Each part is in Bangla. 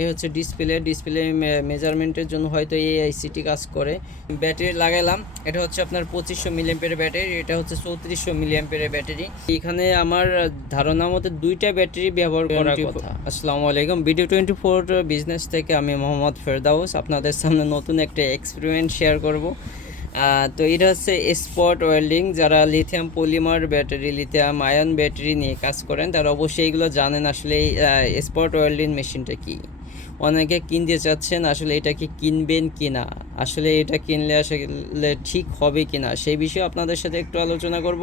এই হচ্ছে ডিসপ্লে ডিসপ্লে মেজারমেন্টের জন্য হয়তো এই আইসিটি কাজ করে। ব্যাটারি লাগাইলাম এটা হচ্ছে আপনার পঁচিশশো মিলিয়াম্পের ব্যাটারি এটা হচ্ছে চৌত্রিশশো মিলিয়াম্পের ব্যাটারি। এখানে আমার ধারণা মতে দুইটা ব্যাটারি ব্যবহার করার কথা। আসসালামু আলাইকুম। ভিডিও টোয়েন্টি ফোর বিজনেস থেকে আমি মোহাম্মদ ফেরদাউস আপনাদের সামনে নতুন একটা এক্সপেরিমেন্ট শেয়ার করব। তো এটা হচ্ছে স্পট ওয়েল্ডিং যারা lithium polymer battery lithium ion battery নিয়ে কাজ করেন তারা অবশ্যই এগুলো জানেন আসলে স্পট ওয়েল্ডিং মেশিনটা কি। অনেকে কিনতে চাচ্ছেন আসলে এটা কি কিনবেন কি না আসলে এটা কিনলে আসলে ঠিক হবে কি না সেই বিষয়ে আপনাদের সাথে একটু আলোচনা করব।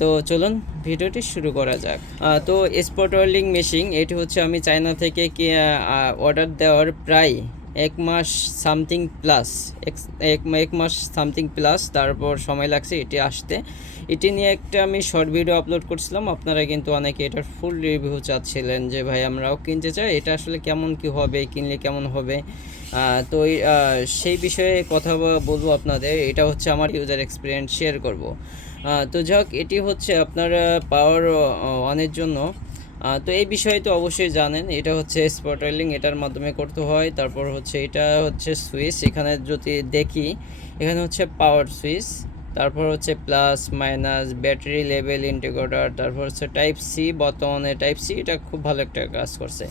তো চলুন, ভিডিওটি শুরু করা যাক। তো স্পট ওয়েল্ডিং মেশিন এটি হচ্ছে আমি চায়না থেকে অর্ডার দেওয়ার প্রায় এক মাস সামথিং প্লাস এক এক মাস সামথিং প্লাস তারপর সময় লাগছে এটি আসতে। এটি নিয়ে একটা আমি শর্ট ভিডিও আপলোড করছিলাম। আপনারা কিন্তু অনেকে এটার ফুল রিভিউ চাচ্ছিলেন যে, ভাই, আমরাও কিনতে চাই। এটা আসলে কেমন কি হবে? কিনলে কেমন হবে? তো সেই বিষয়ে কথা বলব আপনাদের। এটা হচ্ছে আমার ইউজার এক্সপিরিয়েন্স শেয়ার করব। তো যাক, এটি হচ্ছে আপনার পাওয়ার অনের জন্য। তো এই বিষয়ে তো অবশ্যই জানেন, এটা হচ্ছে স্পটারলিং এটার মাধ্যমে করতে হয়। তারপর হচ্ছে, এটা হচ্ছে সুইচ এখানে যদি দেখি, এখানে হচ্ছে পাওয়ার সুইচ তারপর হচ্ছে plus minus battery level integrator তারপর হচ্ছে টাইপ সি বর্তমানে টাইপ সি এটা খুব ভালো একটা কাজ করছে।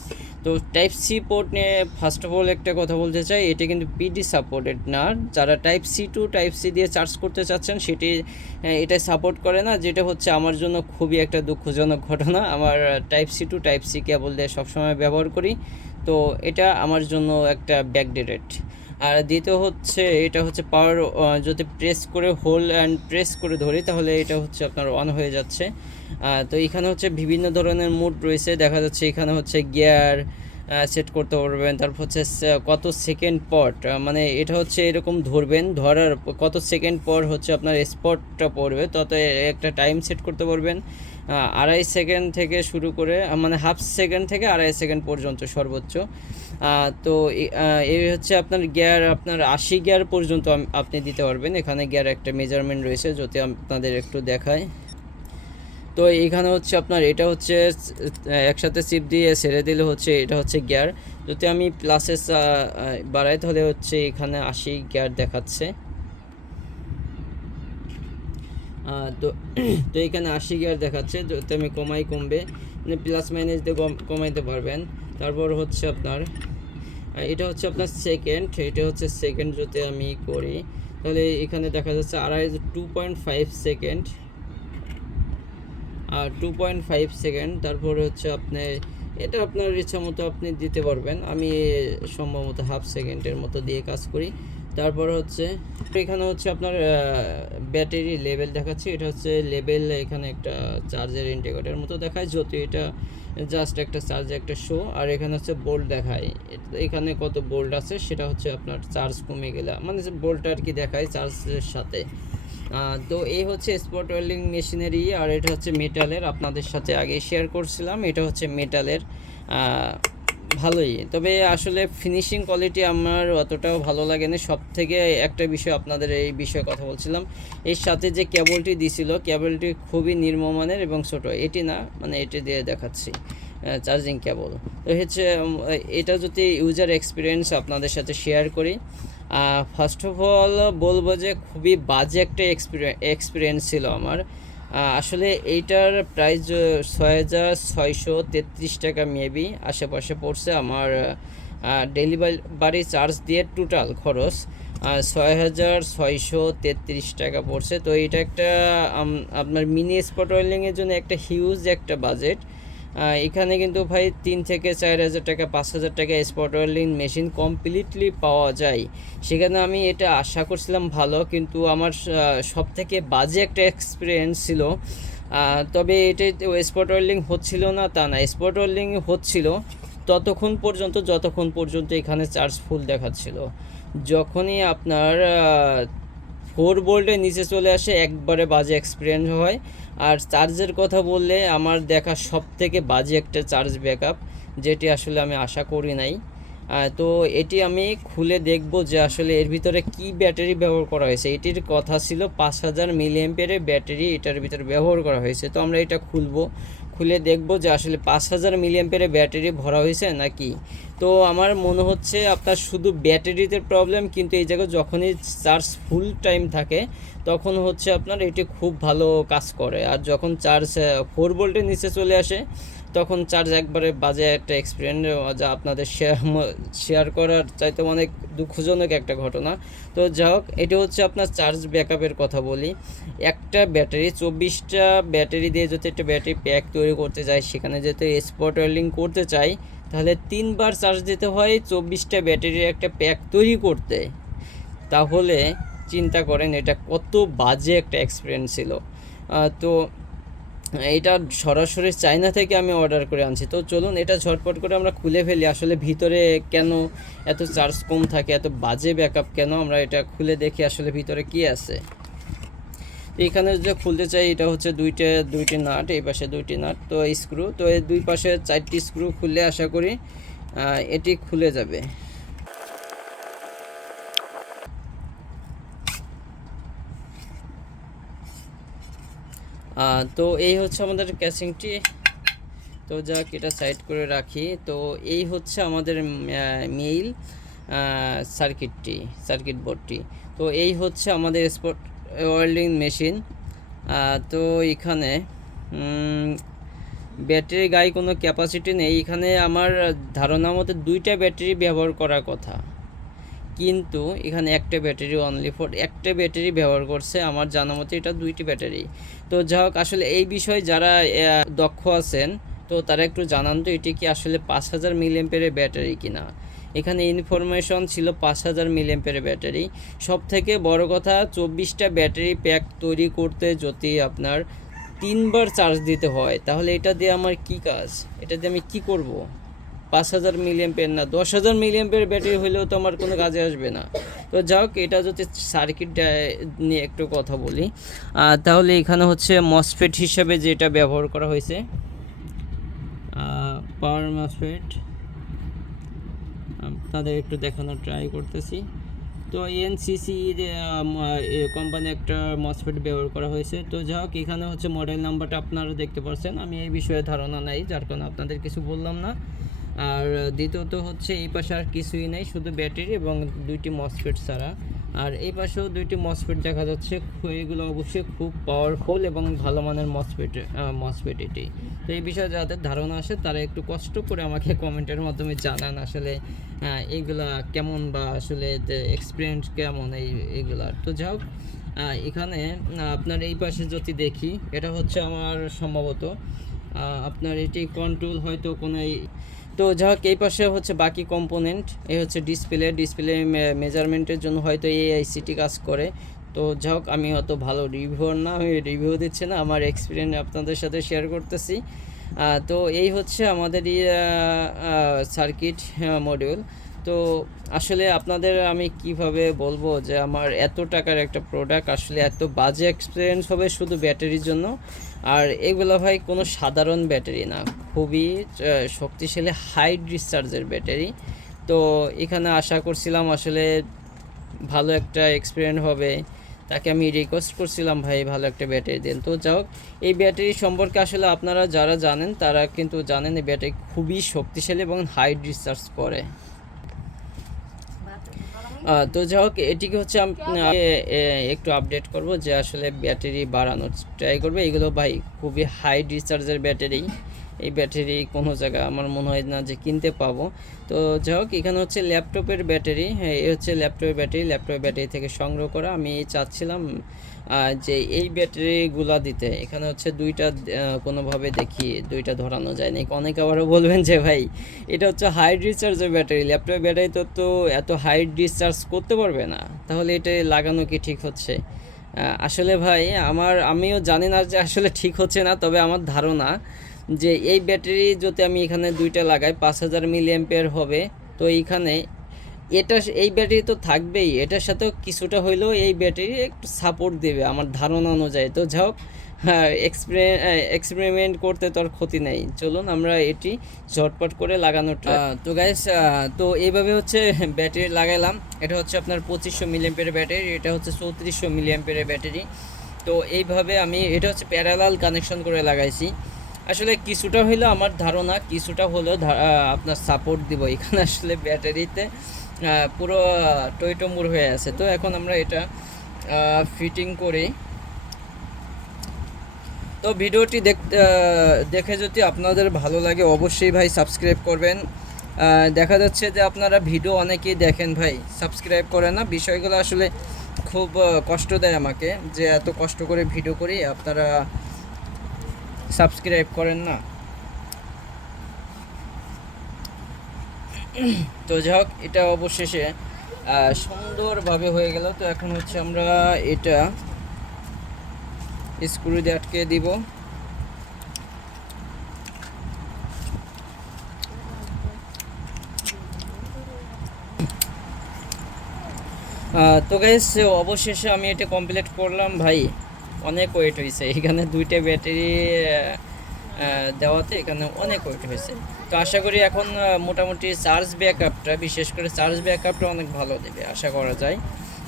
তো টাইপ সি পোর্ট নিয়ে ফার্স্ট অফ অল একটা কথা বলতে চাই, এটা কিন্তু পিডি সাপোর্টেড না। যারা type C to type C দিয়ে চার্জ করতে চাচ্ছেন, সেটি এটা সাপোর্ট করে না, যেটা হচ্ছে আমার জন্য খুবই একটা দুঃখজনক ঘটনা। আমার type C to type C cable দিয়ে সবসময় ব্যবহার করি। তো এটা আমার জন্য একটা ব্যাকডেটেড আর দ্বিতীয় হচ্ছে, এটা হচ্ছে পাওয়ার যদি প্রেস করে হোল অ্যান্ড প্রেস করে ধরি, তাহলে এটা হচ্ছে আপনার অন হয়ে যাচ্ছে। তো এখানে হচ্ছে বিভিন্ন ধরনের মুড রয়েছে। দেখা যাচ্ছে এখানে হচ্ছে গিয়ার সেট করতে পারবেন। তারপর হচ্ছে কত সেকেন্ড পট মানে এটা হচ্ছে এরকম ধরবেন, ধরার কত সেকেন্ড পর হচ্ছে আপনার স্পটটা পড়বে, তত একটা টাইম সেট করতে পারবেন। আড়াই সেকেন্ড থেকে শুরু করে মানে হাফ সেকেন্ড থেকে আড়াই সেকেন্ড পর্যন্ত সর্বোচ্চ। তো এই হচ্ছে আপনার গিয়ার আপনার আশি গিয়ার পর্যন্ত আপনি দিতে পারবেন। এখানে গিয়ার একটা মেজারমেন্ট রয়েছে, যদি আপনাদের একটু দেখায় তো এইখানে হচ্ছে আপনার, এটা হচ্ছে একসাথে চিপ দিয়ে ছেড়ে দিলে হচ্ছে এটা হচ্ছে গিয়ার যদি আমি প্লাসে বাড়াই, তাহলে হচ্ছে এখানে আশি গিয়ার দেখাচ্ছে। তো তো এখানে আশি গিয়ার দেখাচ্ছে যদি আমি কমাই কমবে মানে প্লাস মাইনাস দিয়ে কম- কমাইতে পারবেন। তারপর হচ্ছে আপনার এটা হচ্ছে আপনার সেকেন্ড এটা হচ্ছে সেকেন্ড যদি আমি করি, তাহলে এখানে দেখা যাচ্ছে আড়াই টু পয়েন্ট ফাইভ সেকেন্ড আর টু পয়েন্ট ফাইভ সেকেন্ড তারপরে হচ্ছে আপনি, এটা আপনার ইচ্ছা মতো আপনি দিতে পারবেন। আমি সম্ভবত হাফ সেকেন্ডের মতো দিয়ে কাজ করি। তারপর হচ্ছে এখানে হচ্ছে আপনার ব্যাটারি লেভেল দেখাচ্ছে। এটা হচ্ছে লেভেল এখানে একটা চার্জের ইন্টিগ্রেটরের মতো দেখায় যদি এটা জাস্ট একটা চার্জ একটা শো আর এখানে হচ্ছে বোল্ট দেখায়। এখানে কত বোল্ট আছে সেটা হচ্ছে আপনার চার্জ কমে গেলে মানে বোল্টটা আর কি দেখায় চার্জের সাথে। তো এই হচ্ছে স্পট ওয়েল্ডিং মেশিনারি আর এটা হচ্ছে মেটালের আপনাদের সাথে আগে শেয়ার করছিলাম, এটা হচ্ছে মেটালের ভালোই। তবে আসলে ফিনিশিং কোয়ালিটি আমার অতটাও ভালো লাগেনি। সব থেকে একটা বিষয় আপনাদের এই বিষয়ে কথা বলছিলাম। এর সাথে যে কেবলটি দিছিল কেবলটি খুবই নির্মমানের এবং ছোট। এটি না মানে এটি দিয়ে দেখাচ্ছি চার্জিং কেবল তো হচ্ছে এটা যদি ইউজার এক্সপিরিয়েন্স আপনাদের সাথে শেয়ার করি ফার্স্ট অফ অল বলব যে খুবই বাজে একটা এক্সপিরিয়েন্স ছিল আমার। আসলে এইটার প্রাইস ছয় হাজার ছয়শো তেত্রিশ টাকা মেবি আশেপাশে পড়ছে আমার ডেলিভারি চার্জ দিয়ে টোটাল খরচ ছয় হাজার ছয়শো তেত্রিশ টাকা পড়ছে। তো এটা একটা আপনার মিনি স্পট ওয়েলিংয়ের জন্য একটা হিউজ একটা বাজেট এখানে কিন্তু ভাই তিন থেকে চার হাজার টাকা, পাঁচ হাজার টাকা স্পট ওয়েল্ডিং মেশিন কমপ্লিটলি পাওয়া যায়। সেখানে আমি এটা আশা করছিলাম ভালো, কিন্তু আমার সব থেকে বাজে একটা এক্সপিরিয়েন্স ছিল। তবে এটা স্পট ওয়েল্ডিং হচ্ছিল না, তা না স্পট ওয়েল্ডিং হচ্ছিল। ততক্ষণ পর্যন্ত, যতক্ষণ পর্যন্ত এখানে চার্জ ফুল দেখাচ্ছিল। যখনই আপনার ফোর বোল্টের নিচে চলে আসে, একবারে বাজে এক্সপিরিয়েন্স হয়। আর চার্জের কথা বললে আমার দেখা সব থেকে বাজে একটা চার্জ ব্যাকআপ, যেটি আসলে আমি আশা করি নাই। তো এটি আমি খুলে দেখব যে আসলে এর ভিতরে কি ব্যাটারি ব্যবহার করা হয়েছে। এটির কথা ছিল পাঁচ হাজার মিলিয়াম্পিয়ারের ব্যাটারি এটার ভিতরে ব্যবহার করা হয়েছে। তো আমরা এটা খুলবো। খুলে দেখব যে আসলে পাঁচ হাজার মিলিয়াম্পের ব্যাটারি ভরা হয়েছে নাকি। তো আমার মনে হচ্ছে আপনার শুধু ব্যাটারিতে প্রবলেম, কিন্তু এই জায়গায় যখনই চার্জ ফুল টাইম থাকে, তখন হচ্ছে আপনার এটি খুব ভালো কাজ করে। আর যখন চার্জ ফোর ভোল্টের নিচে চলে আসে তখন চার্জ একবারে বাজে একটা এক্সপিরিয়েন্স যা আপনাদের শেয়ার শেয়ার করার চাইতে অনেক দুঃখজনক একটা ঘটনা। তো যা হোক, এটা হচ্ছে আপনার চার্জ ব্যাকআপের কথা বলি। একটা ব্যাটারি চব্বিশটা ব্যাটারি দিয়ে যদি একটা ব্যাটারি প্যাক তৈরি করতে চাই সেখানে যদি স্পট ওয়েল্ডিং করতে চাই, তাহলে তিনবার চার্জ দিতে হয় চব্বিশটা ব্যাটারির একটা প্যাক তৈরি করতে। তাহলে চিন্তা করেন, এটা কত বাজে একটা এক্সপিরিয়েন্স ছিল। তো এটা সরাসরি চায়না থেকে আমি অর্ডার করে আনছি। তো চলুন, এটা ঝটপট করে আমরা খুলে ফেলি। আসলে ভিতরে কেন এত চার্জ কম থাকে, এত বাজে ব্যাকআপ কেন? আমরা এটা খুলে দেখি আসলে ভিতরে কি আছে। এখানে যে খুলতে চাই, এটা হচ্ছে দুইটা, দুইটি নাট এই পাশে দুইটি নাট তো স্ক্রু তো এই দুই পাশে চারটি স্ক্রু খুললে আশা করি এটি খুলে যাবে। তো এই হচ্ছে আমাদের ক্যাসিংটি তো যাক, এটা সাইড করে রাখি। তো এই হচ্ছে আমাদের মেইল সার্কিটটি সার্কিট বোর্ডটি তো এই হচ্ছে আমাদের স্পট ওয়েল্ডিং মেশিন তো এখানে ব্যাটারি গায়ে কোনো ক্যাপাসিটি নেই। এখানে আমার ধারণা মতে দুইটা ব্যাটারি ব্যবহার করার কথা। কিন্তু এখানে একটা ব্যাটারি অনলি ফর একটা ব্যাটারি ব্যবহার করছে আমার জানা মতে এটা দুইটি ব্যাটারি। তো যা হোক, আসলে এই বিষয়ে যারা দক্ষ আছেন, তো তারা একটু জানান তো এটি কি আসলে পাঁচ হাজার মিলিয়াম্পের ব্যাটারি কিনা। এখানে ইনফরমেশন ছিল পাঁচ হাজার মিলিয়াম্পের ব্যাটারি। সব থেকে বড় কথা, চব্বিশটা ব্যাটারি প্যাক তৈরি করতে যদি আপনার তিনবার চার্জ দিতে হয়, তাহলে এটা দিয়ে আমার কি কাজ? এটা দিয়ে আমি কি করব? পাঁচ হাজার মিলিয়াম্পের না, দশ হাজার মিলিয়াম্পের ব্যাটারি হলেও তো আমার কোনো কাজে আসবে না। তো যাক, এটা যদি সার্কিট নিয়ে একটু কথা বলি তাহলে এখানে হচ্ছে মসফেট হিসাবে যেটা ব্যবহার করা হয়েছে পাওয়ার মসফেট আপনাদের একটু দেখানোর ট্রাই করতেছি। তো এনসিসি কোম্পানি একটা মসফেট ব্যবহার করা হয়েছে। তো যাই হোক এখানে হচ্ছে মডেল নাম্বারটা আপনারা দেখতে পাচ্ছেন আমি এই বিষয়ে ধারণা নাই, যার কারণে আপনাদের কিছু বললাম না। আর দ্বিতীয়ত হচ্ছে এই পাশে আর কিছুই নেই শুধু ব্যাটারি এবং দুইটি মসফেট ছাড়া। আর এই পাশেও দুইটি মসফেট দেখা যাচ্ছে এগুলো অবশ্যই খুব পাওয়ারফুল এবং ভালো মানের মসফেট মসফেট এটি। তো এই বিষয়ে যাদের ধারণা আসে তারা একটু কষ্ট করে আমাকে কমেন্টের মাধ্যমে জানান আসলে আহ, এইগুলা কেমন বা আসলে এক্সপিরিয়েন্স কেমন এই এইগুলার তো যাই হোক এখানে আপনার এই পাশে যদি দেখি এটা হচ্ছে আমার সম্ভবত আপনার এটি কন্ট্রোল হয়তো কোনো তো যাই হোক এই পাশে হচ্ছে বাকি কম্পোনেন্ট এই হচ্ছে ডিসপ্লে ডিসপ্লে মেজারমেন্টের জন্য হয়তো এই আইসিটি কাজ করে। তো যাই হোক আমি অত ভালো রিভিউর না, আমি রিভিউ দিচ্ছি না, আমার এক্সপিরিয়েন্স আপনাদের সাথে শেয়ার করতেছি। তো এই হচ্ছে আমাদের সার্কিট মডিউল তো আসলে আপনাদের আমি কীভাবে বলব যে আমার এত টাকার একটা প্রোডাক্ট আসলে এত বাজে এক্সপিরিয়েন্স হবে শুধু ব্যাটারির জন্য। আর এগুলো ভাই কোনো সাধারণ ব্যাটারি না, খুবই শক্তিশালী হাই ডিসচার্জের ব্যাটারি। তো এখানে আশা করছিলাম আসলে ভালো একটা এক্সপিরিয়েন্স হবে। তাকে আমি রিকোয়েস্ট করছিলাম, ভাই, ভালো একটা ব্যাটারি দেন। তো যাই হোক, এই ব্যাটারি সম্পর্কে আসলে আপনারা যারা জানেন, তারা কিন্তু জানেন এই ব্যাটারি খুবই শক্তিশালী এবং হাই ডিসচার্জ করে। তো যাই হোক, এটিকে হচ্ছে একটু আপডেট করব যে আসলে ব্যাটারি বাড়ানোর ট্রাই করবে। এগুলো ভাই খুবই হাই ডিসচার্জের ব্যাটারি এই ব্যাটারি কোনো জায়গায় আমার মনে হয় না যে কিনতে পাবো। তো যাই হোক, এখানে হচ্ছে ল্যাপটপের ব্যাটারি। হ্যাঁ এই হচ্ছে ল্যাপটপের ব্যাটারি। ল্যাপটপের ব্যাটারি থেকে সংগ্রহ করা। আমি চাচ্ছিলাম যে এই ব্যাটারিগুলা দিতে। এখানে হচ্ছে দুইটা কোনোভাবে দেখি, দুইটা ধরানো যায় না অনেকে আবারও বলবেন যে, ভাই, এটা হচ্ছে হাই ডিসচার্জের ব্যাটারি। ল্যাপটপের ব্যাটারি তো তো এত হাই ডিসচার্জ করতে পারবে না। তাহলে এটা লাগানো কি ঠিক হচ্ছে? আসলে ভাই, আমার, আমিও জানি না যে আসলে ঠিক হচ্ছে না, তবে আমার ধারণা যে এই ব্যাটারি যদি আমি এখানে দুইটা লাগাই, পাঁচ হাজার মিলি হবে। তো এইখানে এটা এই ব্যাটারি তো থাকবেই। এটার সাথেও কিছুটা হইলেও এই ব্যাটারি একটু সাপোর্ট দেবে আমার ধারণা অনুযায়ী। তো যাই হোক হ্যাঁ এক্সপেরিমেন্ট করতে তো আর ক্ষতি নেই। চলুন আমরা এটি ঝটপট করে লাগানোর তো গাইস তো এইভাবে হচ্ছে ব্যাটারি লাগাইলাম। এটা হচ্ছে আপনার পঁচিশশো মিলিয়াম্পের ব্যাটারি, এটা হচ্ছে চৌত্রিশশো মিলিয়াম্পের ব্যাটারি। তো এইভাবে আমি, এটা হচ্ছে প্যারালাল কানেকশন করে লাগাইছি। আসলে কিছুটা হইল আমার ধারণা, কিছুটা হলো আপনার সাপোর্ট দিব। এখানে আসলে ব্যাটারিতে পুরো টইটম্বুর হয়ে আছে। তো এখন আমরা এটা ফিটিং করি। তো ভিডিওটি দেখে যদি আপনাদের ভালো লাগে অবশ্যই ভাই সাবস্ক্রাইব করবেন। দেখা যাচ্ছে যে আপনারা ভিডিও অনেকেই দেখেন ভাই সাবস্ক্রাইব করে না। বিষয়গুলো আসলে খুব কষ্ট দেয় আমাকে যে এত কষ্ট করে ভিডিও করি। আপনারা সাবস্ক্রাইব করেন না। তো যাই হোক এটা অবশেষে সুন্দরভাবে হয়ে গেল। তো এখন হচ্ছে আমরা এটা স্ক্রু দিয়ে আটকে দিব। তো গাইস অবশেষে আমি এটা কমপ্লিট করলাম, ভাই। অনেক ওয়েট হয়েছে। এখানে দুইটা ব্যাটারি দেওয়াতে এখানে অনেক ওয়েট হয়েছে। তো আশা করি এখন মোটামুটি চার্জ ব্যাকআপটা, বিশেষ করে চার্জ ব্যাকআপটা অনেক ভালো দেবে, আশা করা যায়।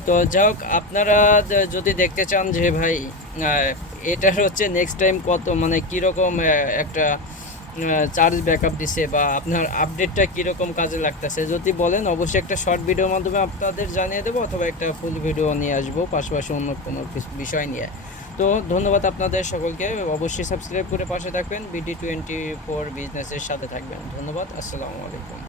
তো যাই হোক, আপনারা যদি দেখতে চান যে ভাই এটার হচ্ছে নেক্সট টাইম কত মানে কীরকম একটা চার্জ ব্যাকআপ দিছে বা আপনার আপডেটটা কীরকম কাজে লাগতেছে, যদি বলেন, অবশ্যই একটা শর্ট ভিডিওর মাধ্যমে আপনাদের জানিয়ে দেবো, অথবা একটা ফুল ভিডিও নিয়ে আসব, পাশাপাশি অন্য কোনো বিষয় নিয়ে। তো ধন্যবাদ আপনাদের সকলকে। অবশ্যই সাবস্ক্রাইব করে পাশে থাকবেন। বিডি টোয়েন্টি ফোর বিজনেসের সাথে থাকবেন। ধন্যবাদ। আসসালামু আলাইকুম।